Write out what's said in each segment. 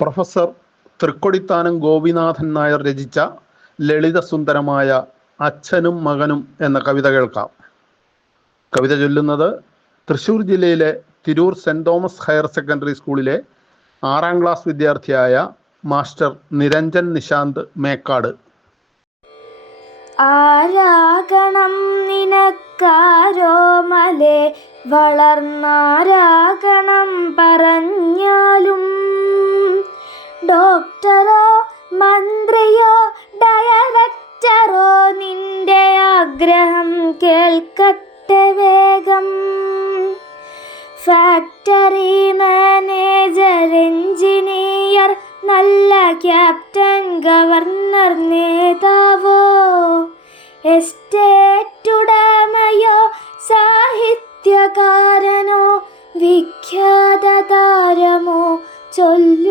Professor Thrikkodithanam Gopinathan Nair രചിച്ച ലളിതസുന്ദരമായ അച്ഛനും മകനും എന്ന കവിത കേൾക്കാം. കവിത ചൊല്ലുന്നത് തൃശ്ശൂർ ജില്ലയിലെ Tirur saint Thomas higher secondary സ്കൂളിലെ ആറാം ക്ലാസ് വിദ്യാർത്ഥിയായ മാസ്റ്റർ നിരഞ്ജൻ നിശാന്ത് മേക്കാട്. ആരാകണം നിനക്കാരോ മലേ വളർന്നാരാകണം പറഞ്ഞാലും ഡോക്ടറോ മന്ത്രിയോ ഡയറക്ടറോ നിന്റെ ആഗ്രഹം കേൾക്കട്ടെ വേഗം. ഫാക്ടറി മാനേജർ എഞ്ചിനീയർ നല്ല ക്യാപ്റ്റൻ ഗവർണർ നേതാവോ? എസ്റ്റേറ്റ് ഉടമയോ സാഹിത്യകാരനോ വിഖ്യാത താരമോ ചൊല്ലൂ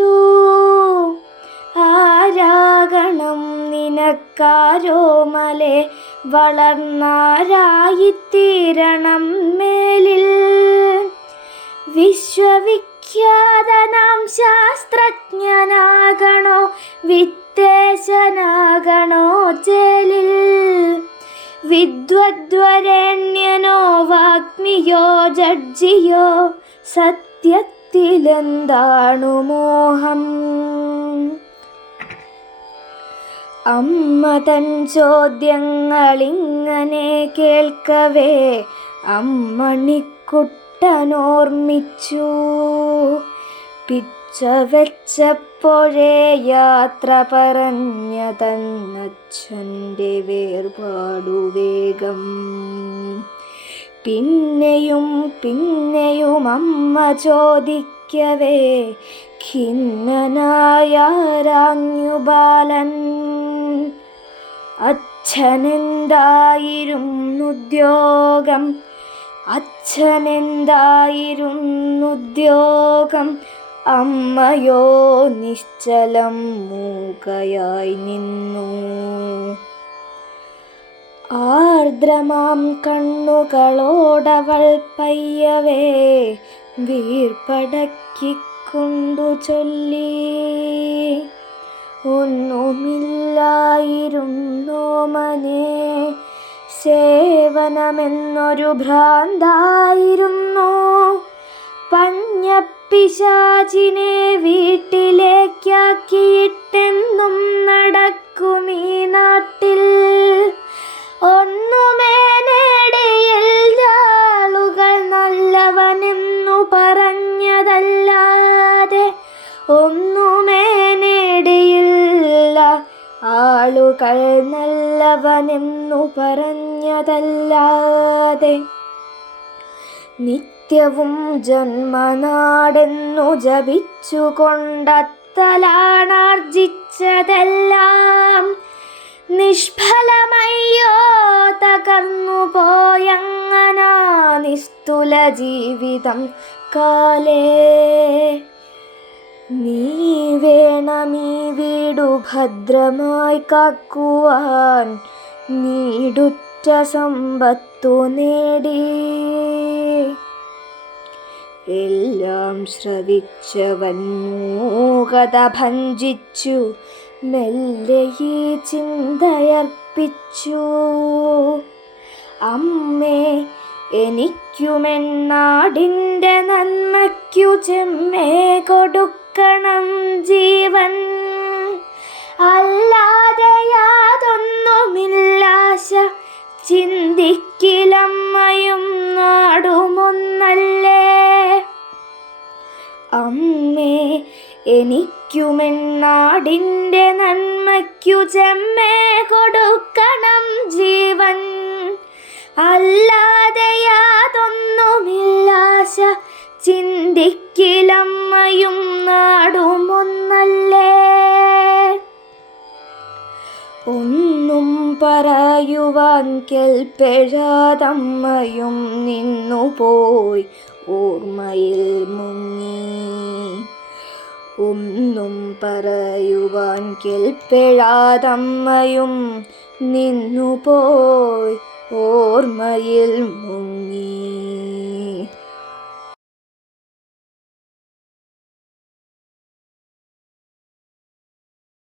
നിനക്കാരോ മലെ വളർന്നാരായിത്തീരണം മേലിൽ. വിശ്വവിഖ്യാതനാം ശാസ്ത്രജ്ഞനാകണോ? വിത്തേശനാകണോ ജലിൽ വിദ്വദ്വരേണ്യനോ വാഗ്മിയോ ജഡ്ജിയോ സത്യത്തിലെന്താണു മോഹം? അമ്മ തൻ ചോദ്യങ്ങളിങ്ങനെ കേൾക്കവേ അമ്മണിക്കുട്ടനോർമ്മിച്ചു പിച്ച വെച്ചപ്പോഴേ യാത്ര പറഞ്ഞതന്നച്ഛന്റെ വേർപാടു വേഗം. പിന്നെയും പിന്നെയും അമ്മ ചോദിക്കവേ ഖിന്നനായാരാഞ്ഞു ബാലൻ അച്ഛനെന്തായിരുന്നുദ്യോഗം? അച്ഛനെന്തായിരുന്നുദ്യോഗം? അമ്മയോ നിശ്ചലം മൂകയായി നിന്നു. ആർദ്രമാം കണ്ണുകളോടവൾ പയ്യവേ വീർപ്പടക്കിക്കൊണ്ടു ചൊല്ലി. ഒന്നുമില്ലായിരുന്നു സേവനമെന്നൊരു ഭ്രാന്തായിരുന്നു. പഞ്ഞപ്പിശാചിനെ വീട്ടിലേക്കാക്കിയിട്ടെന്നും നടക്കും ഈ നാട്ടിൽ. ഒന്നുമേ നല്ലവനെന്നു പറഞ്ഞതല്ലാതെ ഒന്നുമേ നേടിയില്ല ആളുകൾ നല്ലവനെന്നു പറഞ്ഞതല്ലാതെ നിത്യവും ജന്മനാടെന്നു ജപിച്ചുകൊണ്ടത്തലാണാർജിച്ചതെല്ലാം നിഷ്ഫലമയ്യോ തകർന്നു പോയങ്ങനാ നിസ്തുല ജീവിതം കാലേ. നീ വേണമീ വീടു ഭദ്രമായി കാക്കുവാൻ നീടുറ്റ സമ്പത്തു നേടി. എല്ലാം ശ്രവിച്ചവൻ മൂകത ഭഞ്ചിച്ചു മെല്ലെ ഈ ചിന്തയർപ്പിച്ചു. അമ്മേ എനിക്കുമെന്നാടിന്റെ നന്മയ്ക്കു ചെമ്മേ കൊടുക്കണം ജീവൻ. അല്ലാതെ യാതൊന്നുമില്ലാശ ചിന്തിക്കിലമ്മയും നാടുമൊന്നല്ലേ? അമ്മേ എനിക്കുമെന്നാടിന്റെ നന്മയ്ക്കു ചെമ്മേ കൊടുക്കണം ജീവൻ. അല്ലാതെ യാതൊന്നുമില്ലാശ ചിന്തിക്കിലമ്മയും ഒന്നും പറയുവാൻ കെൽപ്പെഴാതമ്മയും നിന്നുപോയി ഓർമ്മയിൽ മുങ്ങി. ഒന്നും പറയുവാൻ കെൽപ്പെഴാതമ്മയും നിന്നുപോയി ഓർമ്മയിൽ മുങ്ങി.